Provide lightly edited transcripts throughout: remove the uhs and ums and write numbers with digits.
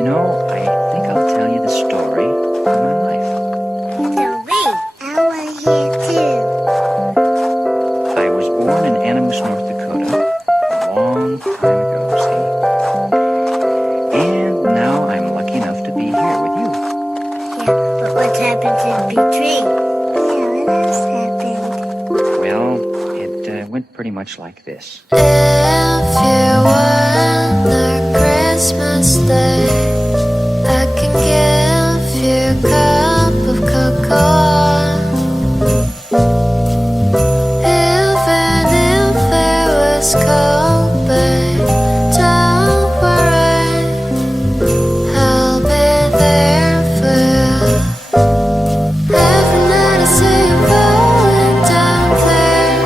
You know, I think I'll tell you the story of my life. Story? I want to hear too. I was born in Animus, North Dakota, a long time ago, see? And now I'm lucky enough to be here with you. Yeah, but what happened to the big tree? Yeah, what else happened? Well, it went pretty much like this. If you were Christmas Day, I can give you a cup of cocoa. Even if it was cold, babe, don't worry, I'll be there for you. Every night I see you going down there,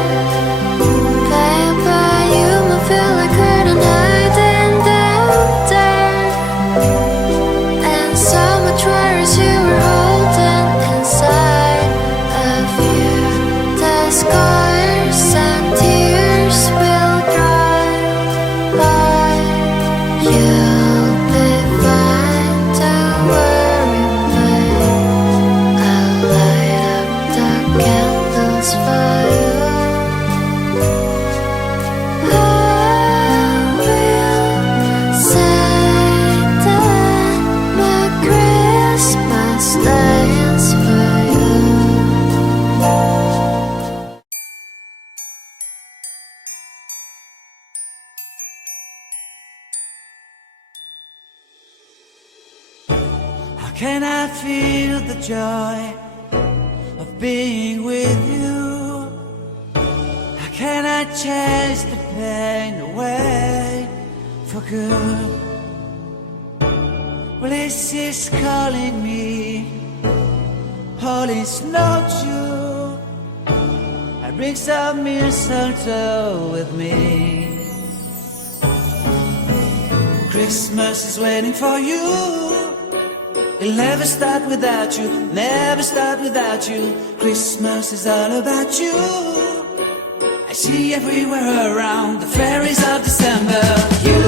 baby, you might feel like curtain hiding down there, and so much worries you were holding inside of you. The scars and tears will dry by. You'll be fine, don't worry, babe. I'll light up the candles for you. I will say that my Christmas Day is for you. How can I feel the joy of being with you? How can I chase the pain away for good? Well, this is calling me, all is not true. I bring some mistletoe with me. Christmas is waiting for you. It'll never start without you, never start without you. Christmas is all about you. I see everywhere around the fairies of December. You,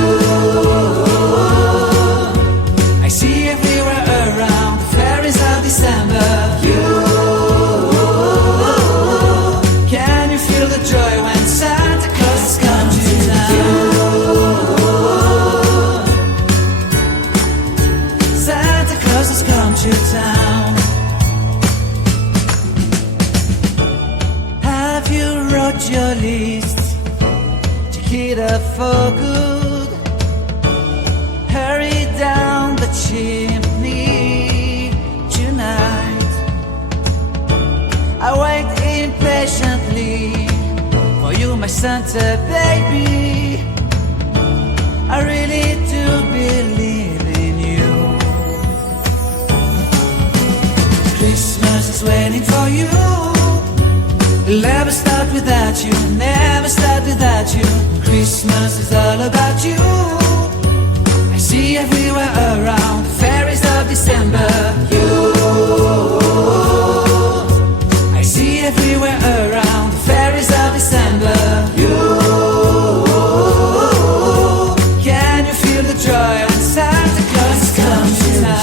I see everywhere around the fairies of December. You, can you feel the joy when Santa Claus has come to town? Santa Claus has come to town. Have you wrote your list? Check it up for good. Hurry down the chimney tonight. I wait impatiently for you, my Santa baby. I really do believe in you. Christmas is waiting for you. It'll never start without you, never start without you. Christmas is all about you. I see everywhere around the fairies of December. You, I see everywhere around the fairies of December. You, can you feel the joy when Santa Claus has come to town?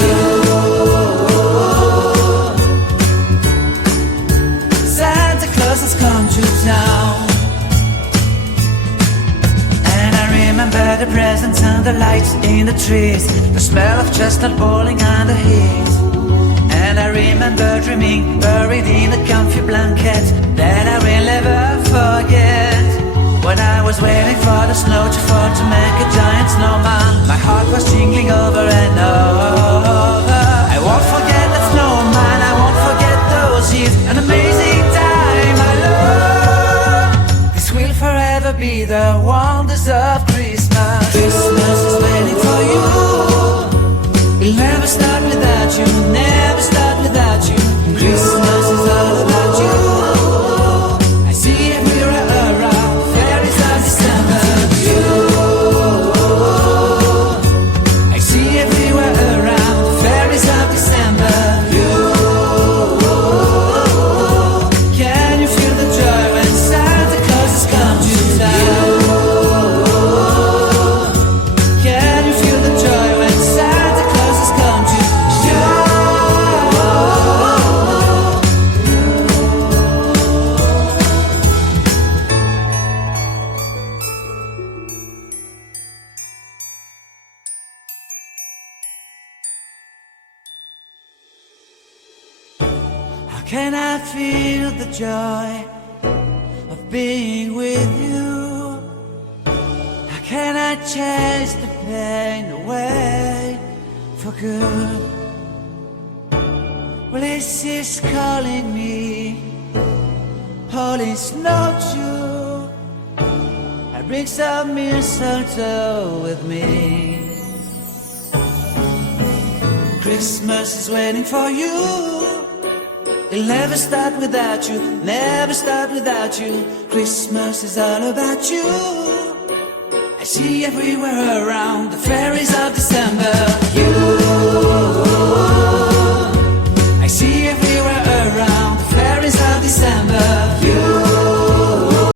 Santa Claus has come to town. And I remember the presents and the lights in the trees, the smell of chestnut boiling on the heat. And I remember dreaming, buried in a comfy blanket that I will never forget. When I was waiting for the snow to fall to make a giant snowman, my heart was jingling over and over. I won't forget that snowman, I won't forget those years, an amazing time I love. This will forever be the wonders of Christmas. Christmas is waiting for you. It'll never start without you, never start without you. Christmas is all about you. I see everywhere around fairies of December. You, I see everywhere How can I feel the joy of being with you? How can I chase the pain away for good? Well, this is calling me, all is not true. I bring some mistletoe with me. Christmas is waiting for you. It'll never start without you, never start without you. Christmas is all about you. I see everywhere around the fairies of December. You, I see everywhere around the fairies of December.